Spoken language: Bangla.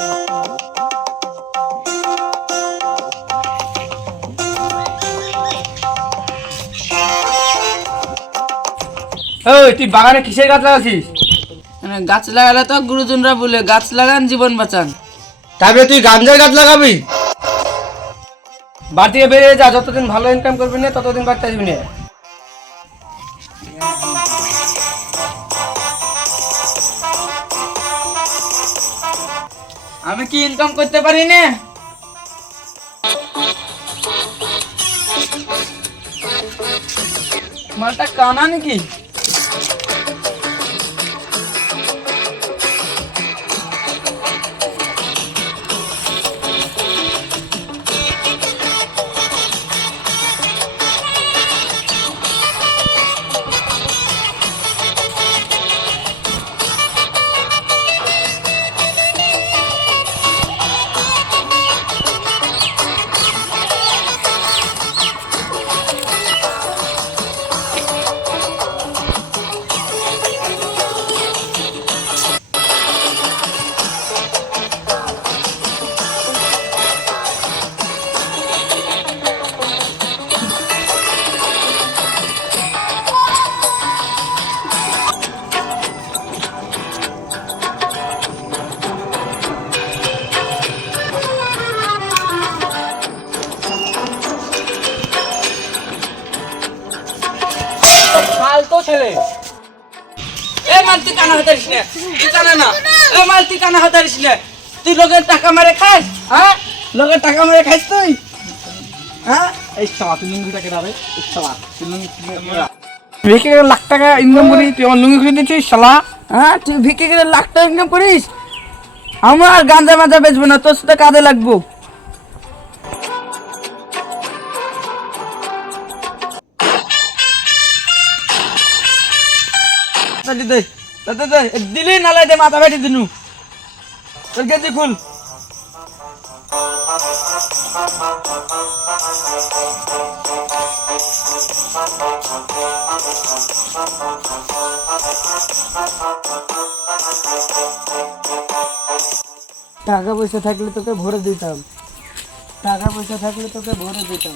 ওই তুই বাগানে কিসের গাছ লাগাচ্ছিস? গাছ লাগালে তো গুরুজনরা বলে গাছ লাগান জীবন বাঁচান। তারপরে তুই গাঞ্জার গাছ লাগাবি? বাড়ি থেকে বেরিয়ে যা, যতদিন ভালো ইনকাম করবি না ততদিন বাড়তে আসবি না। আমি কি ইনকাম করতে পারি না? মালটা কানা নাকি? ফালতু ছেলে। এ মাল তুই কানা হতারিস না, তুই কানা না। এ মাল তুই কানা হতারিস না। তুই লোকের টাকা মেরে খাস? হ্যাঁ, লোকের টাকা মেরে খাস তুই? হ্যাঁ, এই শালা তুই লুঙ্গিটা কেটে হবে। এই শালা তুই লুঙ্গি ভিক্ষে করে লাখ টাকা ইনকাম করি, তুই আমার লুঙ্গি খুলে দিচ্ছিস শালা। হ্যাঁ, তুই ভিক্ষে করে লাখ টাকা ইনকাম করিস? আমার গাঁজা মাজা বেচবো না, তোর সাথে কাজে লাগবো। দিলি নালাই দে, মাথা বেটি দিনু। তোর গেঞ্জি খুল। টাকা পয়সা থাকলে তোকে ভরে দিতাম, টাকা পয়সা থাকলে তোকে ভরে দিতাম।